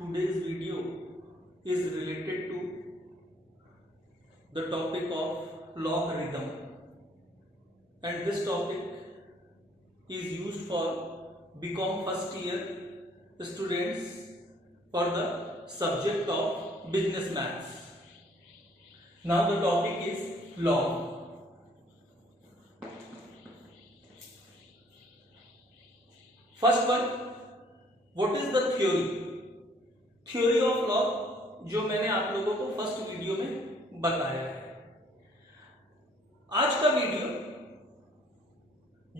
Today's video is related to the topic of logarithm, and this topic is used for BCom first year students for the subject of business maths. Now the topic is log. First one, what is the theory of log, जो मैंने आप लोगों को first video में बताया है। आज का वीडियो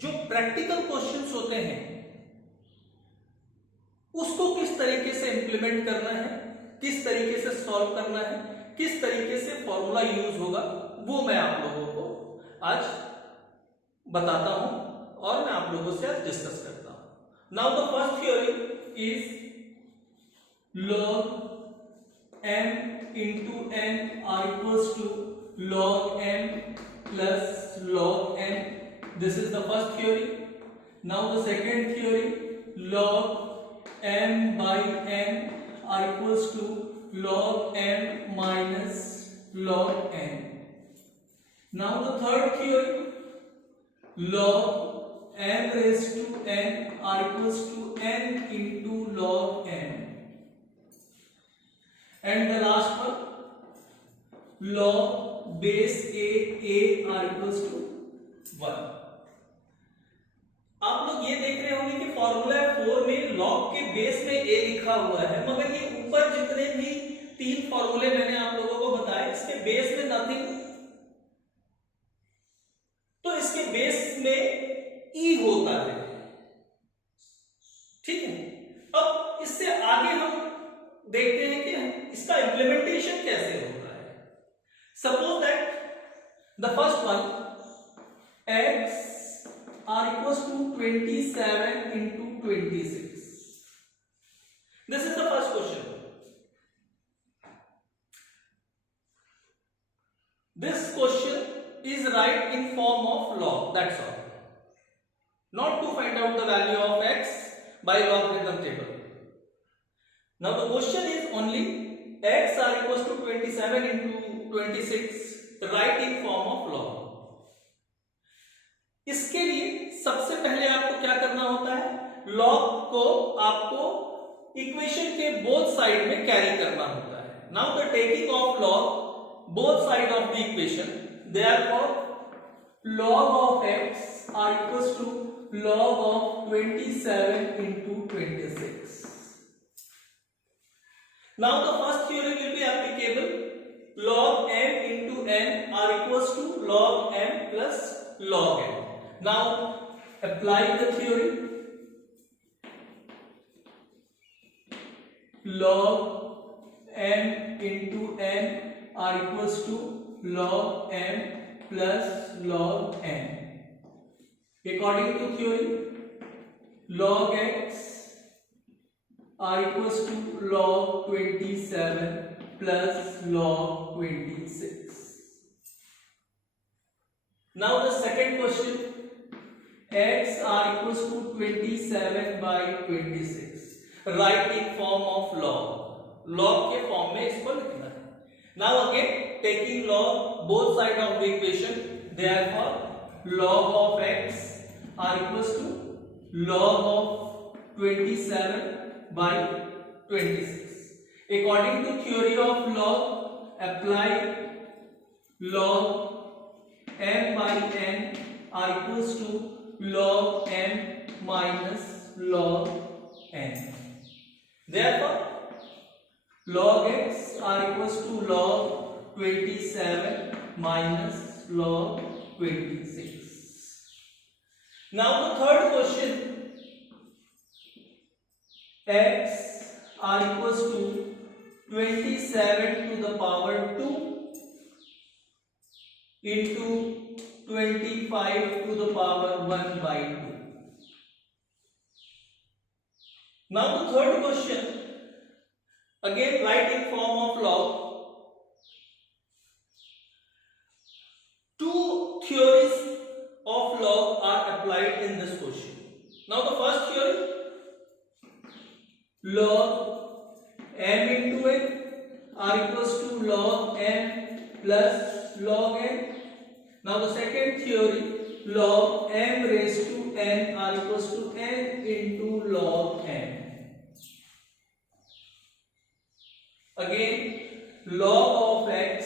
जो प्रैक्टिकल क्वेश्चंस होते हैं उसको किस तरीके से इंप्लीमेंट करना है, किस तरीके से सॉल्व करना है, किस तरीके से फॉर्मूला यूज होगा, वो मैं आप लोगों को आज बताता हूं और मैं आप लोगों से आज डिस्कस करता हूं। Now the first theory is log m into n are equals to log m plus log n. This is the first theory. Now the second theory, log m by n are equals to log m minus log n. Now the third theory, log m raised to n are equals to n into log n. And the last one, log base a are equals to 1. आप लोग ये देख रहे होंगे कि फॉर्मूला 4 में लॉग के बेस में a लिखा हुआ है, मगर ये ऊपर जितने भी तीन फॉर्मूले मैंने आप लोगों को बताए इसके बेस में नथिंग, तो इसके बेस में e होता है। ठीक है, अब इससे आगे हम देखते हैं कि इसका इंप्लीमेंटेशन कैसे होता है। Suppose that the first one, x are equals to 27 into 26. This is the first question. This question is right in form of log, that's all. Not to find out the value of x by logarithm table. Now the question is only x are equals to 27 into 26, right in form of log. इसके लिए सबसे पहले आपको क्या करना होता है, लॉग को आपको इक्वेशन के बोथ साइड में कैरी करना होता है। Now the taking of log both side of the equation, therefore log of x are equals to log of 27 into 26. Now the first theory will be applicable. Log m into n are equals to log m plus log n. Now apply the theory. Log m into n are equals to log m plus log n. According to theory, log x are equals to log 27 plus log 26. Now the second question, x are equals to 27 by 26, write in form of log, log के फॉर्म में इसको लिखना है. Now again taking log both side of the equation, therefore log of x are equals to log of 27 by 26. According to theory of log, apply log m by n are equals to log m minus log n. Therefore, log x are equals to log 27 minus log 26. Now the third question, x are equals to 27 to the power 2 into 25 to the power 1 by 2. Now the third question, again write in form of log. Two theories of log are applied in this question. Now the first theory, log m into n r equals to log m plus log n. Now the second theory, log m raised to n r equals to n into log n. Again log of x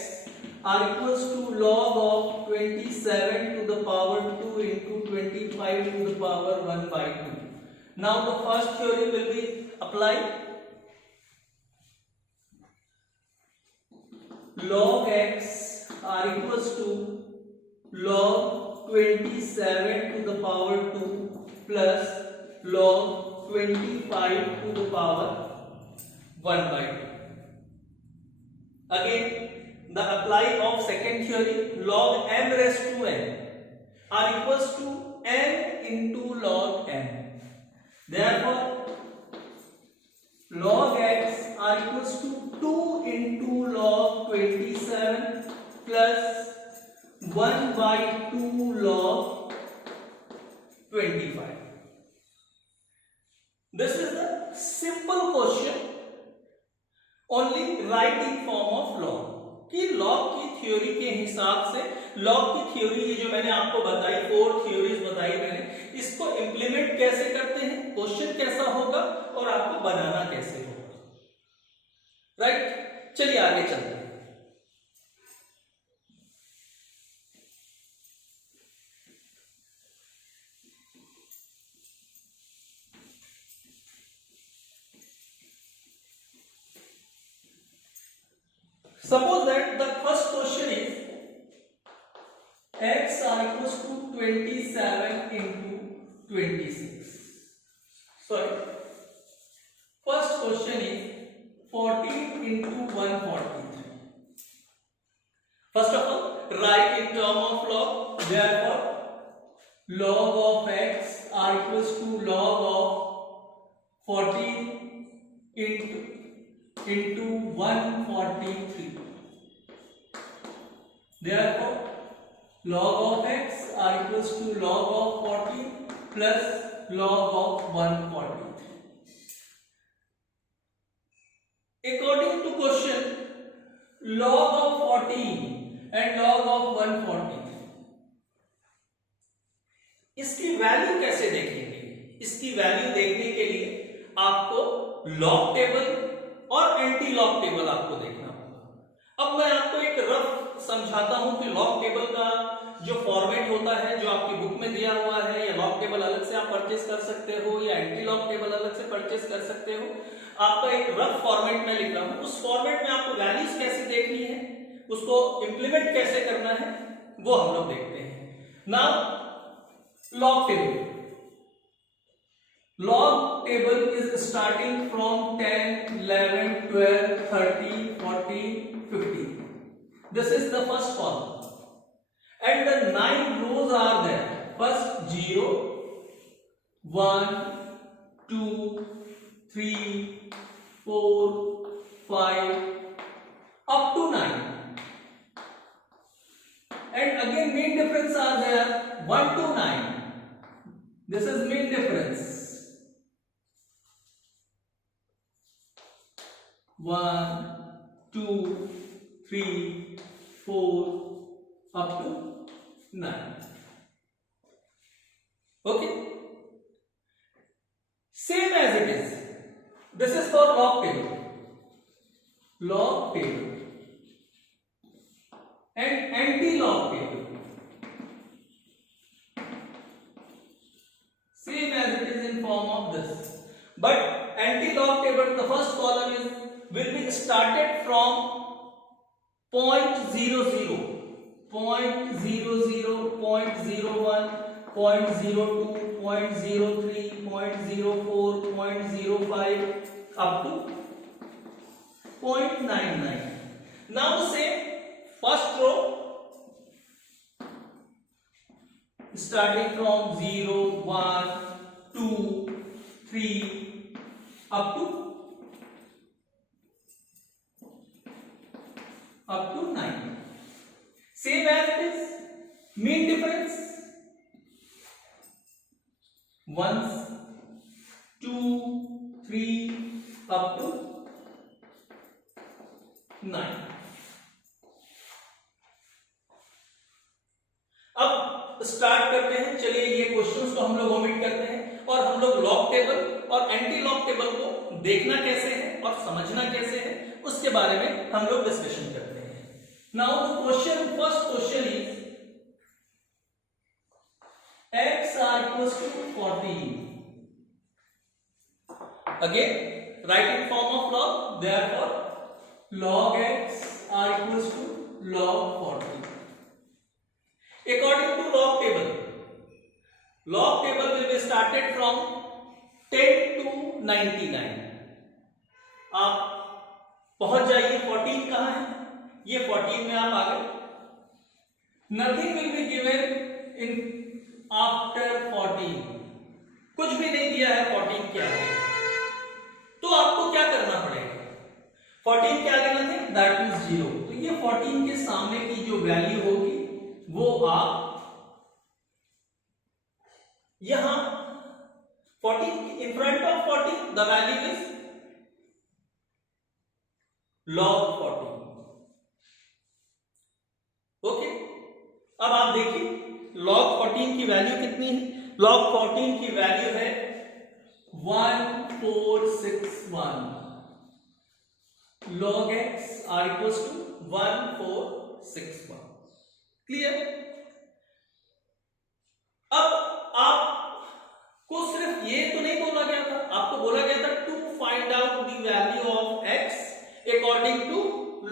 r equals to log of 27 to the power 2 into 25 to the power 1 by 2. Now the first theory will be applied. Log x r equals to log 27 to the power 2 plus log 25 to the power 1 by 2. Again the apply of second theory, log m raised to n r equals to n into log m. Therefore log x r equals to 2 into log 27 plus 1 by 2 log 25. This is the simple question, only write in form of log. कि लॉग की थ्योरी के हिसाब से, लॉग की थ्योरी ये जो मैंने आपको बताई, 4 थ्योरीज बताई मैंने, इसको इंप्लीमेंट कैसे करते हैं, क्वेश्चन कैसा होगा और आपको बनाना कैसे होगा. राइट, चलिए आगे चलते हैं. Suppose that the first question is x r equals to 27 into 26. Sorry, first question is 14 into 143. First of all, write in term of log. Therefore log of x r equals to log of 14 into 143. Therefore log of x r equals to log of 14 plus log of 143. According to question, log of 14 and log of 143, इसकी वैल्यू कैसे देखेंगे? इसकी वैल्यू देखने के लिए आपको log table और anti log table आपको देखना होगा. अब मैं आपको एक रफ समझाता हूं कि लॉग टेबल का जो फॉर्मेट होता है, जो आपकी बुक में दिया हुआ है, या लॉग टेबल अलग से आप परचेस कर सकते हो या एंटी लॉग टेबल अलग से परचेस कर सकते हो. आपका एक रफ फॉर्मेट में लिख रहा हूं. उस फॉर्मेट में आपको वैल्यूज कैसे देखनी है, उसको इंप्लीमेंट कैसे करना है, वो हम लोग देखते हैं. Now log table. Log table is starting from 10, 11, 12, 13, 14, 15. This is the first column. And the 9 rows are there. First 0, 1, 2, 3, 4, 5, up to 9. And again mean difference are there, 1 to 9. This is mean difference. 1, 2, 3, 4, up to 9. Okay. Same as it is. This is for log table. Log table. And anti-log table. Same as it is in form of this. But anti-log table, the first column will be started from 0.00, 0.00, 0.01, 0.02, 0.03, 0.04, 0.05 up to 0.99. Now the same first row starting from 0, 1, 2, 3 up to 9. Same as it is. Mean difference 1, 2, 3 up to 9। अब स्टार्ट करते हैं। चलिए ये क्वेश्चंस को हम लोग ओमिट करते हैं और हम लोग लॉग टेबल और एंटी लॉग टेबल को देखना कैसे है और समझना कैसे है उसके बारे में हम लोग डिस्कशन करते हैं। Now the question, first question is x are equals to 14. Again, write in form of log. Therefore, log x are equals to log 14. According to log table will be started from 10 to 99. आप पहुंच जाइए 14 कहां है, ये 14 में आप आ गए। Nothing will be given in after 14, कुछ भी नहीं दिया है 14 क्या है, तो आपको क्या करना पड़ेगा, 14 क्या करना है, दैट इज 0। तो ये 14 के सामने की जो वैल्यू होगी वो आप यहां 14 in front of 14 the value is log 14। ओके, अब आप देखिए log 14 की वैल्यू कितनी है, log 14 की वैल्यू है 1461। log x are equals to 1461। क्लियर? अब आपको सिर्फ ये तो नहीं बोला गया था, आपको बोला गया था to find out the value of x according to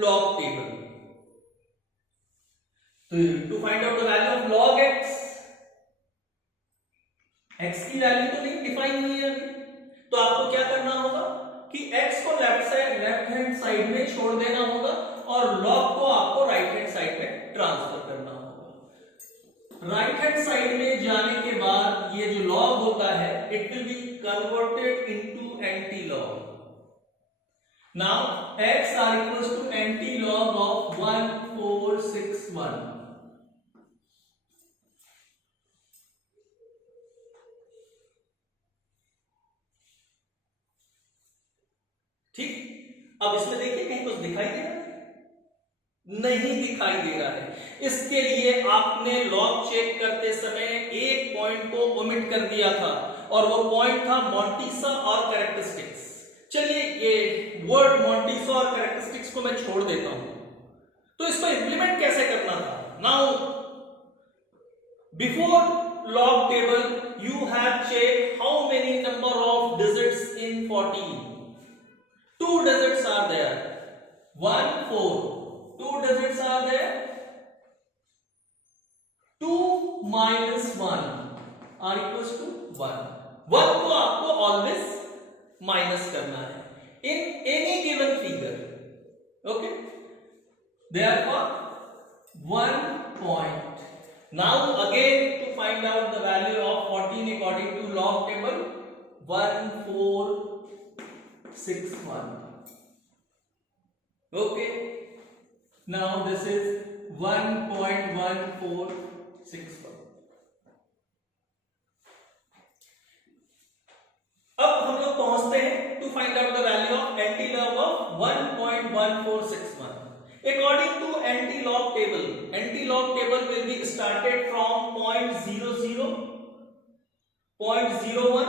log table. To find out the value of log x, x की वैल्यू तो नहीं डिफाइन हुई है अभी, तो आपको क्या करना होगा कि x को लेफ्ट हैंड साइड में छोड़ देना होगा और log को आपको राइट हैंड साइड में ट्रांसफर करना होगा। राइट हैंड साइड में जाने के बाद ये जो log होता है it will be converted into anti log. Now x are equals to anti log of 1461। ठीक, अब इसमें देखिए कहीं कुछ दिखाई दे रहा है, नहीं दिखाई दे रहा है। इसके लिए आपने लॉग चेक करते समय एक पॉइंट को ओमिट कर दिया था और वो पॉइंट था मोंटिसा और कैरेक्टरिस्टिक्स। चलिए ये वर्ड मोंटिसा और कैरेक्टरिस्टिक्स को मैं छोड़ देता हूं, तो इसको इंप्लीमेंट कैसे करना था। Now before log table you have check how many number of digits in 14। Two digits are there, 1 4, 2 digits are there, 2 minus 1 are equals to 1। 1 को आपको always minus करना है in any given figure, okay, therefore 1 point। now again to find out the value of 14 according to log table, 1461। okay, now this is 1.1461। अब हम लोग पहुंचते हैं to find out the value of anti log of 1.1461। According to anti log table will be started from 0.00, 0.01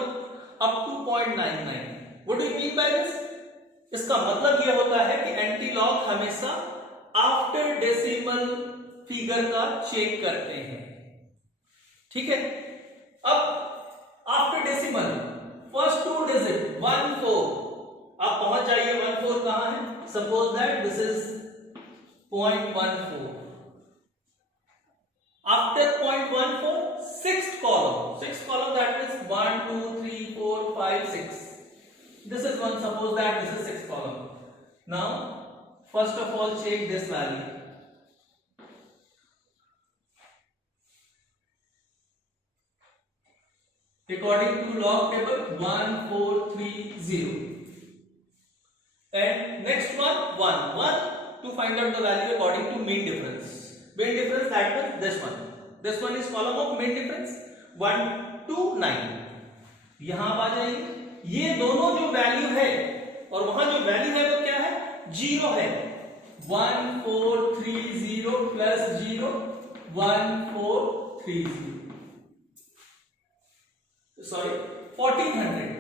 up to 0.99। What do you mean by this? इसका मतलब यह होता है कि एंटी लॉग हमेशा आफ्टर डेसिमल फिगर का चेक करते हैं। ठीक है, अब आफ्टर डेसिमल फर्स्ट 2 डिजिट 1 4, आप पहुंच जाइए 1 4 कहां है, सपोज दैट दिस इज 0.14। आफ्टर 0.14 6th column that is 1 2 3 4 5 6, this is one, suppose that this is 6th column। now first of all check this value, according to log table 1430, and next one 1 to find out the value according to mean difference, that means this one is column of mean difference 1 to 9। यहां आप आ जाइए, ये दोनों जो वैल्यू है और वहां जो वैल्यू है वो क्या है, 0 है। 1430 प्लस 0 1430 सॉरी 1400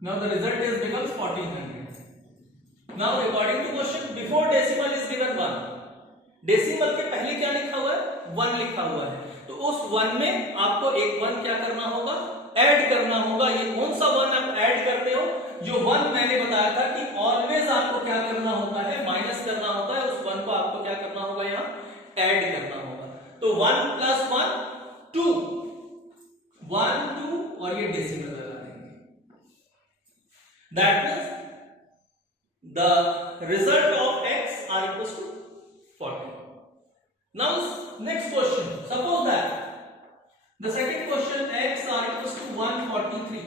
now the result is becomes 1400 now according to question before decimal is given 1 डेसिमल के पहले क्या लिखा हुआ है 1 लिखा हुआ है तो उस 1 में आपको एक 1 क्या करना होगा ऐड करना होगा ये कौन सा 1 आप ऐड करते हो जो 1 मैंने बताया था कि ऑलवेज आपको क्या करना होता है माइनस करना होता है उस 1 को आपको क्या करना होगा यहाँ ऐड करना होगा तो 1 प्लस 1 2 1 2 और ये डेसिमल लगा देंगे that means the result of x R equals to 40 now next question suppose that the second question x are equals to 143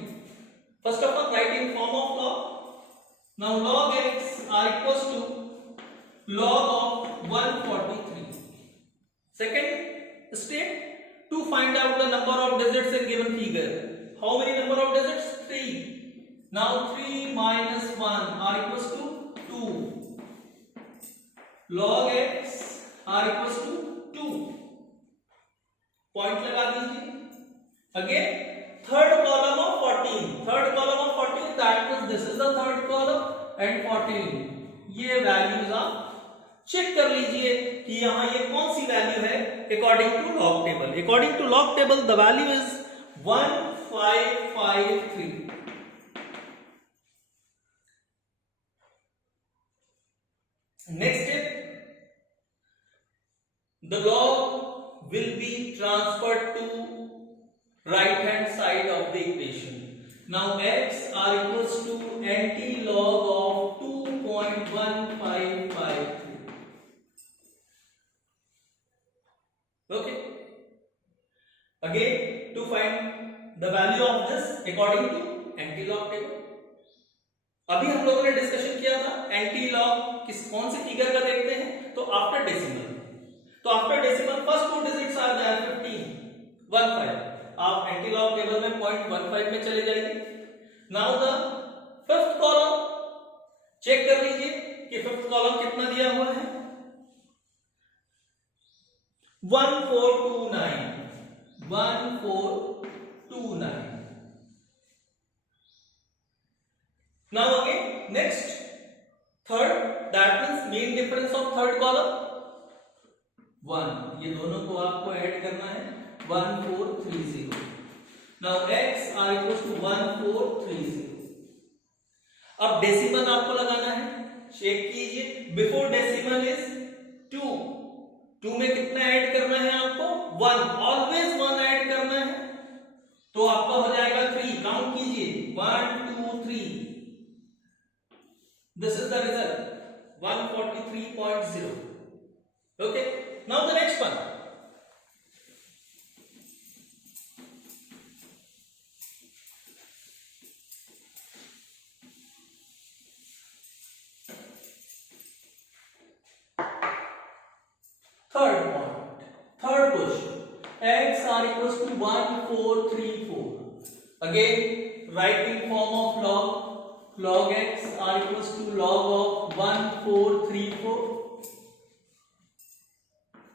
first of all write in form of log now log x are equals to log of 143 second step to find out the number of digits in given figure how many number of digits 3 now 3 minus 1 are equals to 2 log x are equals to 2 पॉइंट लगा दीजिए again third column of 14 that means this is the third column and 14 ये वैल्यूज आप चेक कर लीजिए कि यहां ये कौन सी वैल्यू है according to log table the value is 1553 next step the log will be transferred to right hand side of the equation now x are equals to anti-log of 2.1553 okay again to find the value of this according to anti-log table अभी हम लोगों ने डिस्कशन किया था anti log कौन से फिगर का देखते हैं तो आफ्टर डेसिमल फर्स्ट 2 डिजिट्स आ जाए 15 आप एंटी लॉग टेबल में 0.15 में चले जाइए now the fifth column check कर लीजिए कि फिफ्थ कॉलम कितना दिया हुआ है 1429 now again next third that means mean difference of third column 1 ये दोनों को आपको ऐड करना है 1430 now x are equals to 1430 अब डेसिमल आपको लगाना है चेक कीजिए बिफोर डेसिमल इज 2 में कितना ऐड करना है आपको 1 ऑलवेज 1 ऐड करना है तो आपका हो जाएगा 3 काउंट कीजिए 1 2 3 this is the result 143.0 okay now the next one third question x are equals to 1434 again write in form of log x are equals to log of 1434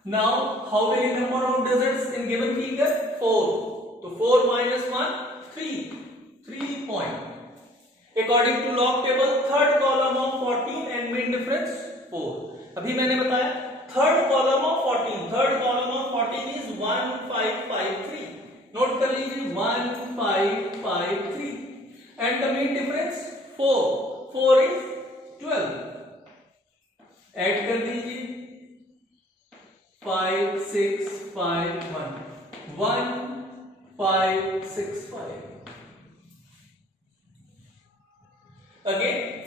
now how many number of digits in given figure 4 so 4 minus 1 3 point according to log table third column of 14 and mean difference 4 अभी मैंने बताया third column of 14 is 1553 नोट कर लीजिए 1553 and the mean difference 4 is 12 ऐड कर दीजिए 5651 1565 again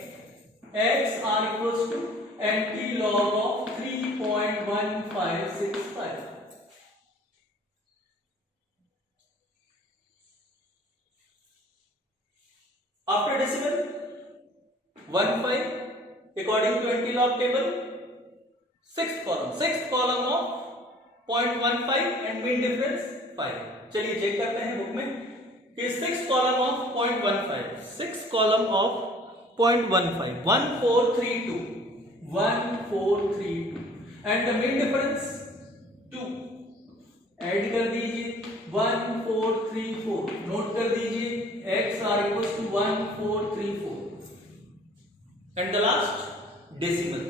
x are equals to anti-log of 3.1565 after decimal 15 according to anti-log table sixth column of 0.15 and mean difference 5 चलिए चेक करते हैं बुक में कि 6 column of 0.15, 6 column of 0.15, 1432 and the mean difference 2, add कर दीजिए 1434, note कर दीजिए x R equals to 1434 and the last decimal.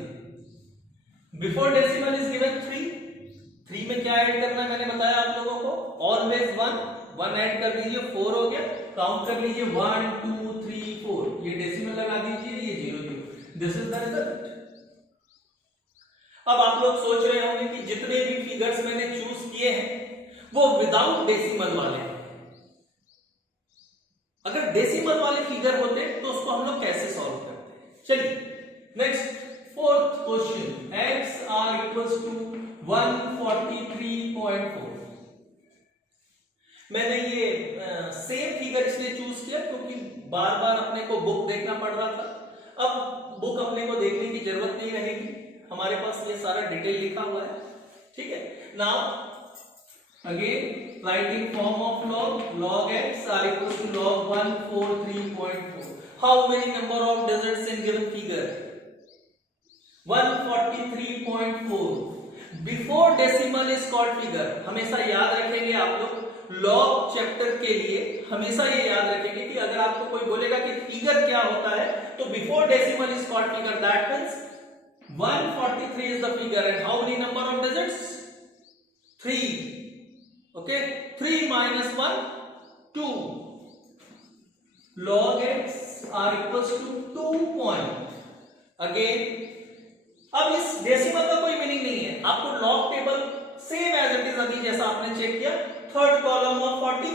Before decimal is given 3 में क्या ऐड करना है मैंने बताया आप लोगों को, ऑलवेज 1 ऐड कर दीजिए, 4 हो गया, काउंट कर लीजिए 1 2 3 4, ये डेसिमल लगा दीजिए, ये 0 दिस इज द रिजल्ट। अब आप लोग सोच रहे होंगे कि जितने भी फिगर्स मैंने चूज किए हैं वो विदाउट डेसिमल वाले हैं, अगर डेसिमल वाले फिगर होते तो उसको हम लोग कैसे सॉल्व करते। चलिए next fourth question, x r equals to 143.4। मैंने ये सेम फिगर इसलिए चूज किया क्योंकि बार बार अपने को बुक देखना पड़ रहा था। अब बुक अपने को देखने की जरूरत नहीं रहेगी, हमारे पास ये सारा डिटेल लिखा हुआ है, ठीक है। Now again writing form of log x r equals to log 143.4। How many number of digits in given figure 143.4। Before decimal is called figure. हमेशा याद रखेंगे आप लोग, लॉग चैप्टर के लिए हमेशा ये याद रखेंगे कि अगर आपको कोई बोलेगा कि फिगर क्या होता है तो before decimal is called figure, that means 143 is the figure and how many number of digits? 3. Okay, 3 minus 1 2. Log x r equals to 2 point. Again, अब इस डेसिमल का कोई मीनिंग नहीं है, आपको log table same as it is अभी जैसा आपने चेक किया, third column of 40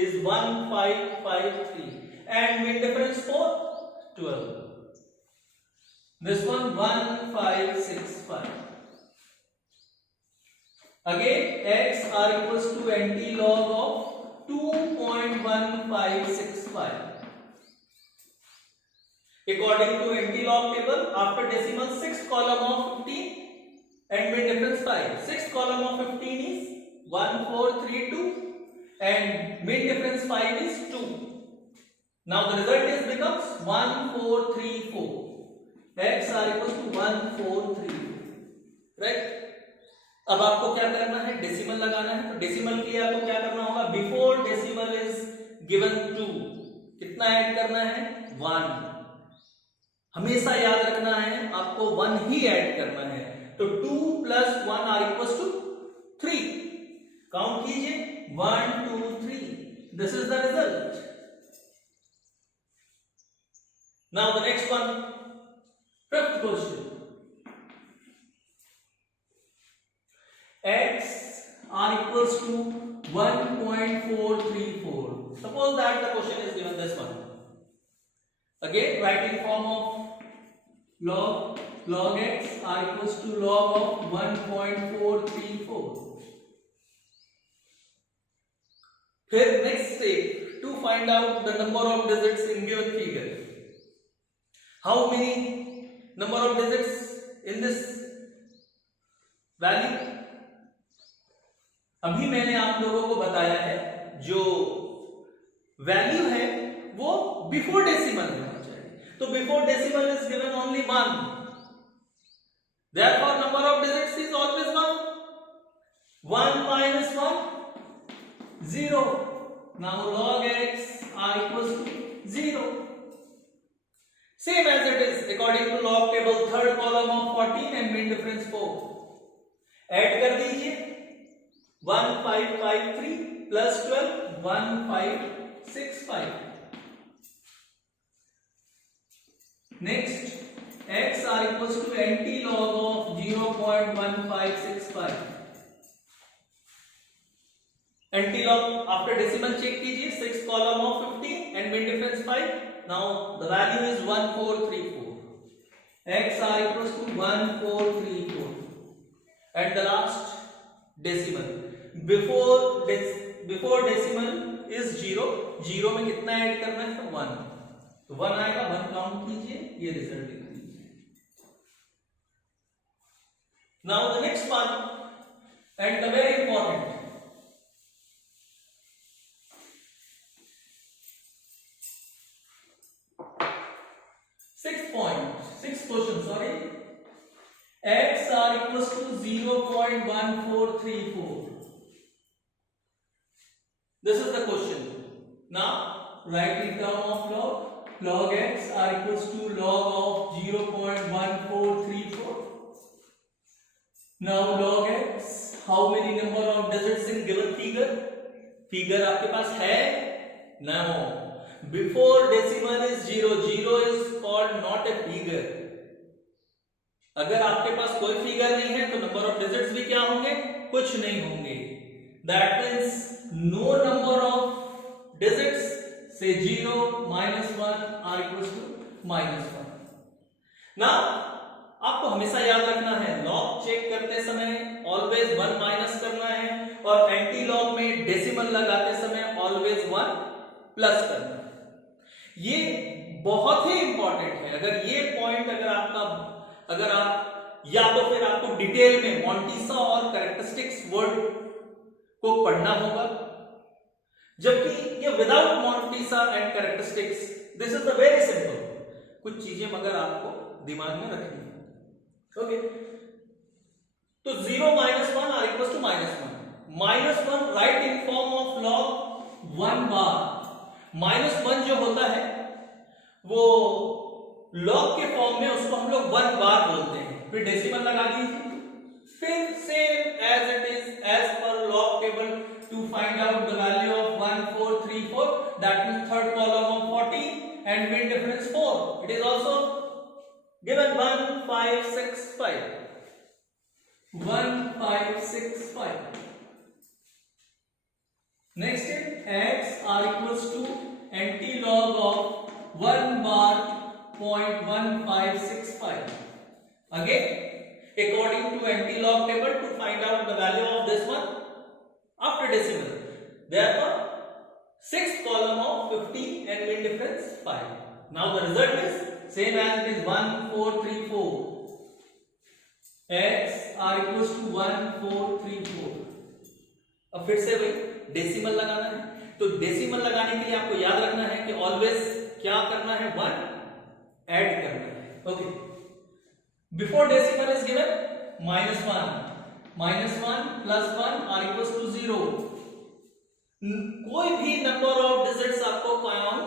is 1553 and mean difference for 12. This one 1565. Again x r equals to anti-log of 2.1565. According to anti-log table, after decimal 6th column of 15 and mid difference 5. 6th column of 15 is 1432 and mid difference 5 is 2. Now the result is becomes 1434. x r equals to 143, राइट। अब आपको क्या करना है, डेसिमल लगाना है। तो डेसिमल के लिए आपको क्या करना होगा, बिफोर डेसिमल इज गिवन 2, कितना ऐड करना है 1। हमेशा याद रखना है आपको 1 ही ऐड करना है, तो 2 plus 1 R equals to 3। Count कीजिए 1 2 3, this is the result. Now the next one, fifth question, x r equals to 1.434. Suppose that the question is given this one. Again writing form of log x r equals to log of 1.434. फिर next step to find out the number of digits in given figure. How many number of digits in this value? अभी मैंने आप लोगों को बताया है जो वैल्यू है वो बिफोर डेसिमल में होना चाहिए, तो before decimal is given only 1, therefore number of digits is always 1. 1 minus 1 0. Now log x r equals to 0. Same as it is according to log table, third column of 14 and mean difference 4. ऐड कर दीजिए 1553 plus 12 1565. Next x r equals to anti-log of 0.1565. Anti-log after decimal check कीजिए, 6th column of 15 and mean difference 5. Now the value is 1434. x r equals to 1434 and the last decimal. Before decimal is 0. 0 में कितना ऐड करना है, 1. तो 1 आएगा, 1 काउंट कीजिए, ये रिजल्ट लिख दीजिए। Now the next one and the very important, question, sorry, x are equals to 0.1434. This is the question. Now write in term of log. Log x are equals to log of 0.1434. Now log x, how many number of digits in given figure? Figure आपके पास है? No. Before decimal is 0. 0 is called not a figure. अगर आपके पास कोई फिगर नहीं है तो number of digits भी क्या होंगे? कुछ नहीं होंगे. That means no number of digits say 0, -1 are equals to -1. Now आपको हमेशा याद रखना है, लॉग चेक करते समय ऑलवेज 1 माइनस करना है और एंटी लॉग में डेसिमल लगाते समय ऑलवेज 1 प्लस करना है. ये बहुत ही इंपॉर्टेंट है. अगर ये पॉइंट अगर आप या तो फिर आपको डिटेल में मॉन्टिसा और कैरेक्टरिस्टिक्स वर्ड को पढ़ना होगा, जबकि ये without mantissa and characteristics this is the very simple. कुछ चीजें मगर आपको दिमाग में रखनी है. ओके, तो 0 -1 R equal to -1. -1 write in form of log 1 bar. -1 जो होता है वो लॉग के फॉर्म में उसको हम लोग 1 बार बोलते हैं. फिर डेसिमल लगा दीजिए. फिर same as it is as पर log table to find out the value of 1434. That means third column of 40 and mean difference 4. It is also given 1565. 1565. Next is x are equals to anti-log of 1 bar 0.1565. Again, according to anti-log table to find out the value of this one after decimal. Therefore, sixth column of 50 and mean difference 5. Now the result is same as it is 1434. x are equals to 1434. अब फिर से भाई डेसिमल लगाना है. तो डेसिमल लगाने के लिए आपको याद रखना है कि ऑलवेज क्या करना है? 1 ऐड करना है. Okay, before decimal is given -1 plus 1 are equals to 0. कोई भी नंबर ऑफ डिजिट्स आपको काउंट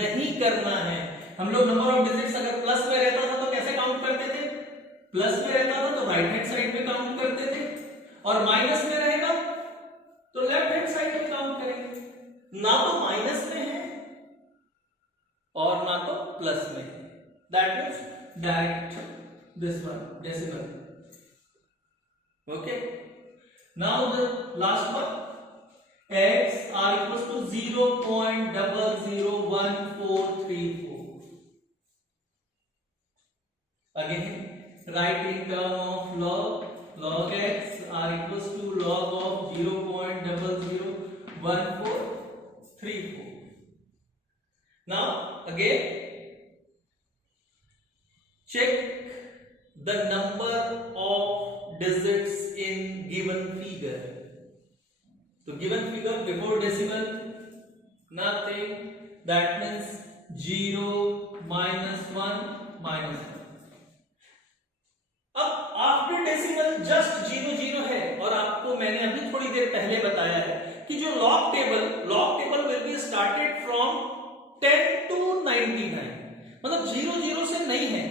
नहीं करना है. हम लोग नंबर ऑफ डिजिट्स अगर प्लस में रहता था तो कैसे काउंट करते थे? प्लस में रहता था तो राइट हैंड साइड पे काउंट करते थे, और माइनस में रहेगा तो लेफ्ट हैंड साइड पे काउंट करेंगे. ना तो माइनस में है और ना तो प्लस में है. That means direct this one decimal. Okay, now the last one, x are equals to 0.001434. Again, write in term of log. Log x are equals to log of 0.001434. Now again, check the number of digits in given figure. So given figure before decimal nothing. That means 0 -1 -1. अब after decimal just 0 है. और आपको मैंने अभी थोड़ी देर पहले बताया है कि जो log table will be started from 10 to 99. मतलब 0 से नहीं है.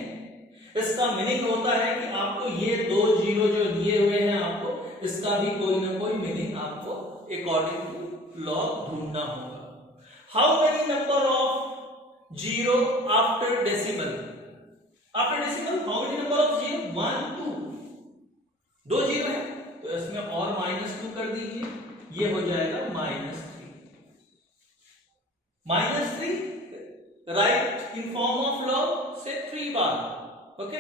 इसका मीनिंग होता है कि आपको ये 2 0 जो दिए हुए हैं आपको इसका भी कोई ना कोई मीनिंग आपको अकॉर्डिंग टू लॉग ढूंढना होगा. How many number of 0 after decimal? After decimal how many number of 0? 1 2. 2 0 है तो इसमें और -2 कर दीजिए. ये हो जाएगा -3. -3 right in form of log से 3 बार. Okay,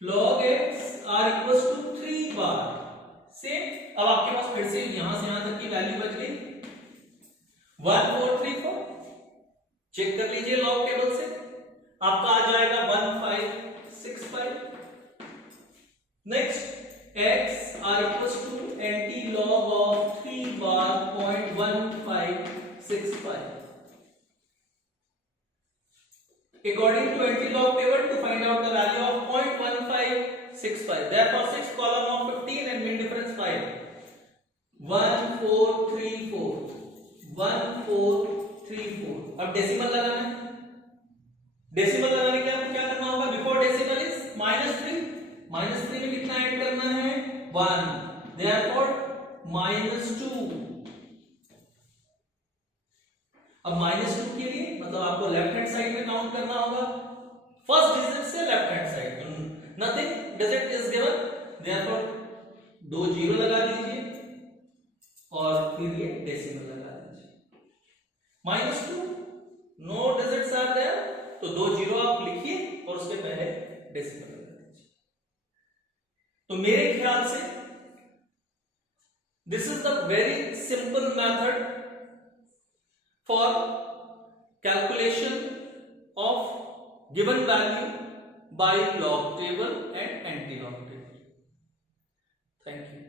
log x are equals to 3 बार. सेम. अब आपके पास फिर से यहां से यहां तक की वैल्यू बच गई 1434. चेक कर लीजिए लॉग टेबल से, आपका आ जाएगा 1565. Next, x are equals to anti log of 3 bar 0.1565. according to anti-log table to find out the value of 0.1565. Therefore 6 column of 15 and mean difference 5. 1 4 3 4 1 4 3 4. अब डेसिमल लगाना है। डेसिमल लगाने के लिए क्या करना होगा? बिफोर डेसिमल इज -3, -3 में कितना ऐड करना है? 1, therefore -2। अब -2 के लिए मतलब आपको लेफ्ट हैंड साइड में काउंट करना होगा, फर्स्ट डिजिट से left hand side. Nothing digit is given, therefore 2 जीरो लगा दीजिए और फिर ये डेसिमल लगा दीजिए। -2 नो डिजिट्स आर देयर, तो 2 जीरो आप लिखिए और उसके पहले डेसिमल लगा दीजिए। तो मेरे ख्याल से this is the very simple method for calculation of given value by log table and anti log table. Thank you.